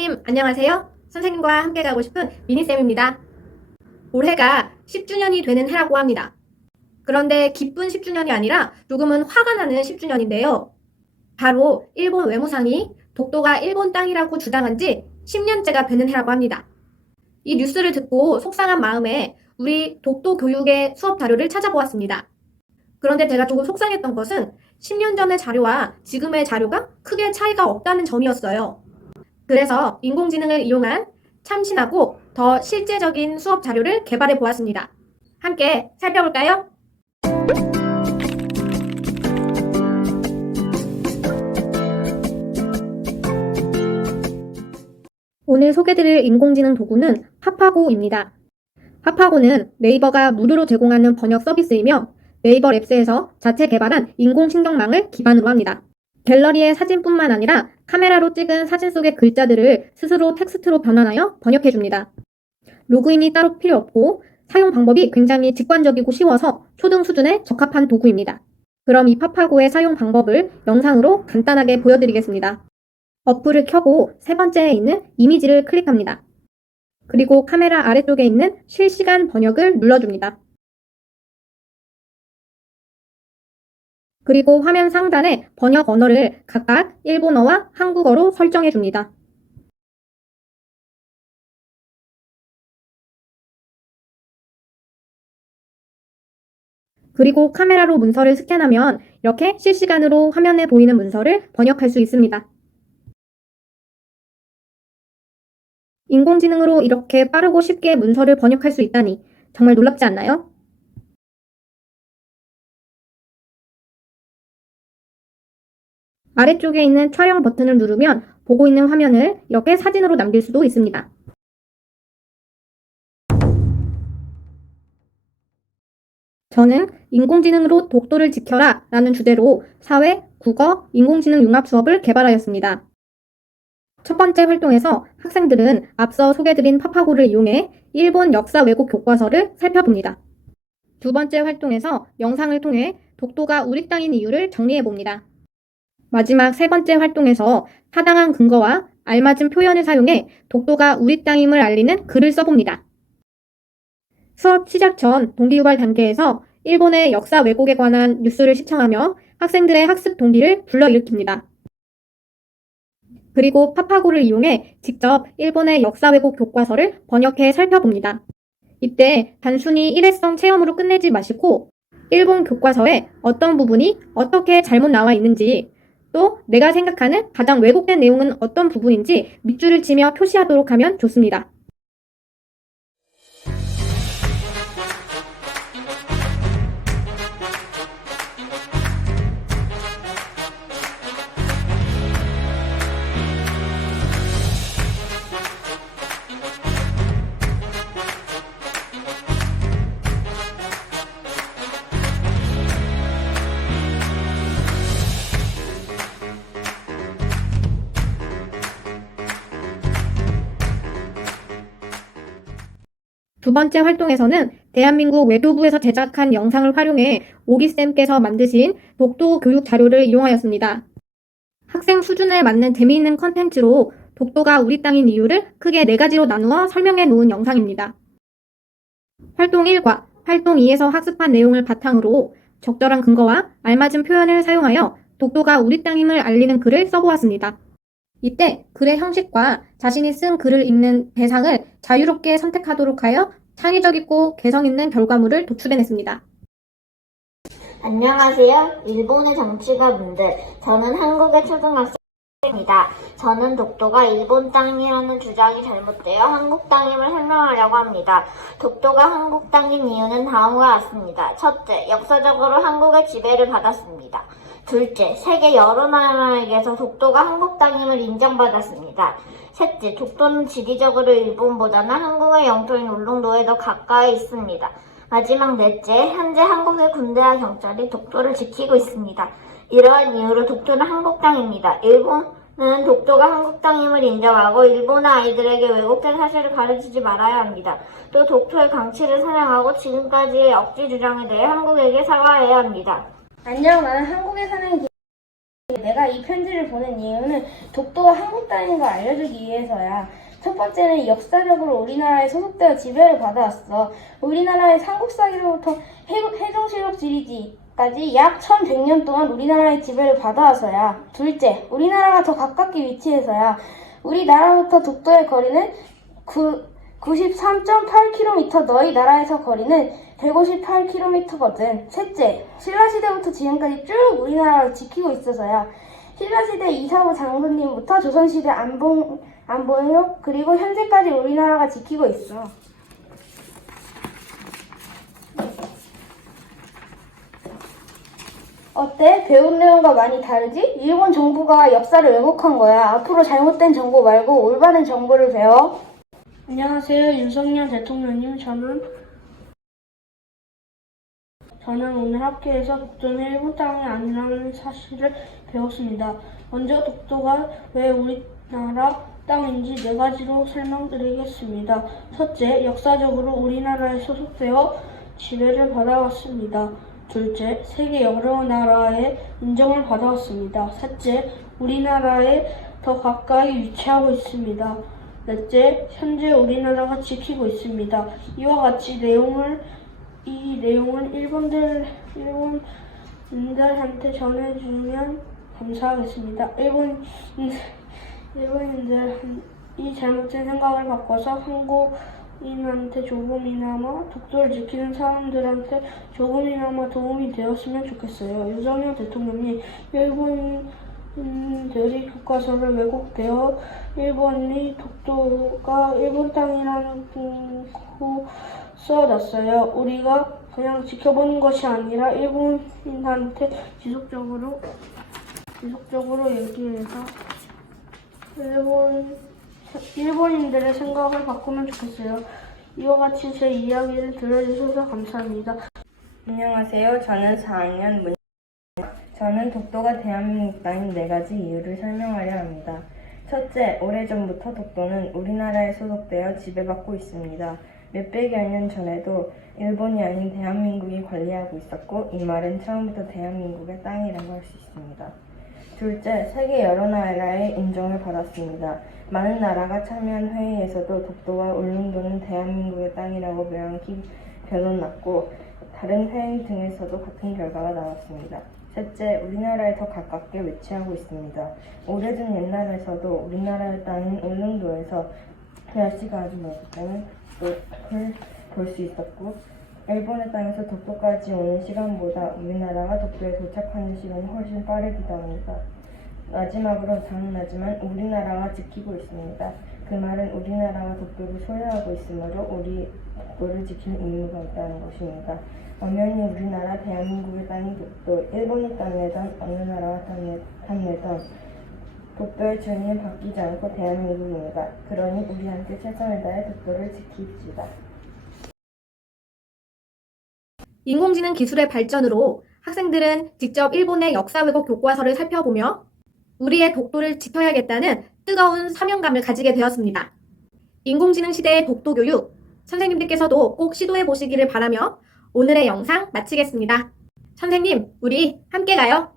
선생님, 안녕하세요. 선생님과 함께 가고 싶은 미니쌤입니다. 올해가 10주년이 되는 해라고 합니다. 그런데 기쁜 10주년이 아니라 조금은 화가 나는 10주년인데요. 바로 일본 외무상이 독도가 일본 땅이라고 주장한 지 10년째가 되는 해라고 합니다. 이 뉴스를 듣고 속상한 마음에 우리 독도 교육의 수업 자료를 찾아보았습니다. 그런데 제가 조금 속상했던 것은 10년 전의 자료와 지금의 자료가 크게 차이가 없다는 점이었어요. 그래서 인공지능을 이용한 참신하고 더 실제적인 수업 자료를 개발해 보았습니다. 함께 살펴볼까요? 오늘 소개드릴 인공지능 도구는 파파고입니다. 파파고는 네이버가 무료로 제공하는 번역 서비스이며 네이버 랩스에서 자체 개발한 인공신경망을 기반으로 합니다. 갤러리의 사진뿐만 아니라 카메라로 찍은 사진 속의 글자들을 스스로 텍스트로 변환하여 번역해줍니다. 로그인이 따로 필요 없고 사용 방법이 굉장히 직관적이고 쉬워서 초등 수준에 적합한 도구입니다. 그럼 이 파파고의 사용 방법을 영상으로 간단하게 보여드리겠습니다. 어플을 켜고 세 번째에 있는 이미지를 클릭합니다. 그리고 카메라 아래쪽에 있는 실시간 번역을 눌러줍니다. 그리고 화면 상단에 번역 언어를 각각 일본어와 한국어로 설정해 줍니다. 그리고 카메라로 문서를 스캔하면 이렇게 실시간으로 화면에 보이는 문서를 번역할 수 있습니다. 인공지능으로 이렇게 빠르고 쉽게 문서를 번역할 수 있다니 정말 놀랍지 않나요? 아래쪽에 있는 촬영 버튼을 누르면 보고 있는 화면을 이렇게 사진으로 남길 수도 있습니다. 저는 인공지능으로 독도를 지켜라 라는 주제로 사회, 국어, 인공지능 융합 수업을 개발하였습니다. 첫 번째 활동에서 학생들은 앞서 소개드린 파파고를 이용해 일본 역사 왜곡 교과서를 살펴봅니다. 두 번째 활동에서 영상을 통해 독도가 우리 땅인 이유를 정리해봅니다. 마지막 세 번째 활동에서 타당한 근거와 알맞은 표현을 사용해 독도가 우리 땅임을 알리는 글을 써봅니다. 수업 시작 전 동기유발 단계에서 일본의 역사 왜곡에 관한 뉴스를 시청하며 학생들의 학습 동기를 불러일으킵니다. 그리고 파파고를 이용해 직접 일본의 역사 왜곡 교과서를 번역해 살펴봅니다. 이때 단순히 일회성 체험으로 끝내지 마시고 일본 교과서에 어떤 부분이 어떻게 잘못 나와 있는지 또 내가 생각하는 가장 왜곡된 내용은 어떤 부분인지 밑줄을 치며 표시하도록 하면 좋습니다. 두 번째 활동에서는 대한민국 외교부에서 제작한 영상을 활용해 오기쌤께서 만드신 독도 교육 자료를 이용하였습니다. 학생 수준에 맞는 재미있는 컨텐츠로 독도가 우리 땅인 이유를 크게 4가지로 나누어 설명해 놓은 영상입니다. 활동 1과 활동 2에서 학습한 내용을 바탕으로 적절한 근거와 알맞은 표현을 사용하여 독도가 우리 땅임을 알리는 글을 써보았습니다. 이때 글의 형식과 자신이 쓴 글을 읽는 대상을 자유롭게 선택하도록 하여 창의적이고 개성있는 결과물을 도출해냈습니다. 안녕하세요. 일본의 정치가분들. 저는 한국의 초등학생입니다. 저는 독도가 일본 땅이라는 주장이 잘못되어 한국 땅임을 설명하려고 합니다. 독도가 한국 땅인 이유는 다음과 같습니다. 첫째, 역사적으로 한국의 지배를 받았습니다. 둘째, 세계 여러 나라에게서 독도가 한국 땅임을 인정받았습니다. 셋째, 독도는 지리적으로 일본보다는 한국의 영토인 울릉도에 더 가까이 있습니다. 마지막 넷째, 현재 한국의 군대와 경찰이 독도를 지키고 있습니다. 이러한 이유로 독도는 한국 땅입니다. 일본은 독도가 한국 땅임을 인정하고 일본의 아이들에게 왜곡된 사실을 가르치지 말아야 합니다. 또 독도의 강치를 사랑하고 지금까지의 억지 주장에 대해 한국에게 사과해야 합니다. 안녕, 나는 한국에 사는 내가 이 편지를 보낸 이유는 독도가 한국 땅인 걸 알려주기 위해서야. 첫 번째는 역사적으로 우리나라에 소속되어 지배를 받아왔어. 우리나라의 삼국사기로부터 해동실록 지리지까지 약 1100년 동안 우리나라의 지배를 받아와서야. 둘째, 우리나라가 더 가깝게 위치해서야. 우리나라부터 독도의 거리는 93.8km, 너희 나라에서 거리는 158km거든. 셋째, 신라시대부터 지금까지 쭉 우리나라를 지키고 있어서야. 신라시대 이사부 장군님부터 조선시대 안봉록 그리고 현재까지 우리나라가 지키고 있어. 어때? 배운 내용과 많이 다르지? 일본 정부가 역사를 왜곡한 거야. 앞으로 잘못된 정보 말고 올바른 정보를 배워. 안녕하세요. 윤석열 대통령님. 저는 오늘 학교에서 독도는 일본 땅이 아니라는 사실을 배웠습니다. 먼저 독도가 왜 우리나라 땅인지 네 가지로 설명드리겠습니다. 첫째, 역사적으로 우리나라에 소속되어 지배를 받아왔습니다. 둘째, 세계 여러 나라의 인정을 받아왔습니다. 셋째, 우리나라에 더 가까이 위치하고 있습니다. 넷째, 현재 우리나라가 지키고 있습니다. 이와 같이 이 내용을 일본인들한테 전해주면 감사하겠습니다. 일본인들이 잘못된 생각을 바꿔서 한국인한테 조금이나마 독도를 지키는 사람들한테 조금이나마 도움이 되었으면 좋겠어요. 윤석열 대통령이 일본인들이 교과서를 왜곡되어 일본이 독도가 일본 땅이라는 거 써놨어요. 우리가 그냥 지켜보는 것이 아니라 일본인한테 지속적으로 얘기해서 일본인들의 생각을 바꾸면 좋겠어요. 이와 같이 제 이야기를 들어주셔서 감사합니다. 안녕하세요. 저는 4학년 저는 독도가 대한민국 땅인 네 가지 이유를 설명하려 합니다. 첫째, 오래전부터 독도는 우리나라에 소속되어 지배받고 있습니다. 몇백여 년 전에도 일본이 아닌 대한민국이 관리하고 있었고, 이 말은 처음부터 대한민국의 땅이라고 할 수 있습니다. 둘째, 세계 여러 나라의 인정을 받았습니다. 많은 나라가 참여한 회의에서도 독도와 울릉도는 대한민국의 땅이라고 명확히 변론났고, 다른 회의 등에서도 같은 결과가 나왔습니다. 셋째, 우리나라에 더 가깝게 위치하고 있습니다. 오래전 옛날에서도 우리나라의 땅인 울릉도에서 날씨가 아주 멀기 때문에 볼 수 있었고, 일본의 땅에서 독도까지 오는 시간보다 우리나라가 독도에 도착하는 시간이 훨씬 빠르기도 합니다. 마지막으로 당연하지만 우리나라가 지키고 있습니다. 그 말은 우리나라가 독도를 소유하고 있으므로 우리 독도를 지킬 의무가 있다는 것입니다. 엄연히 우리나라 대한민국의 땅인 독도, 일본의 땅이든 어느 나라와 탐내던 독도의 주인은 바뀌지 않고 대한민국입니다. 그러니 우리 함께 최선을 다해 독도를 지킵시다. 인공지능 기술의 발전으로 학생들은 직접 일본의 역사 왜곡 교과서를 살펴보며 우리의 독도를 지켜야겠다는 뜨거운 사명감을 가지게 되었습니다. 인공지능 시대의 독도 교육, 선생님들께서도 꼭 시도해 보시기를 바라며 오늘의 영상 마치겠습니다. 선생님, 우리 함께 가요.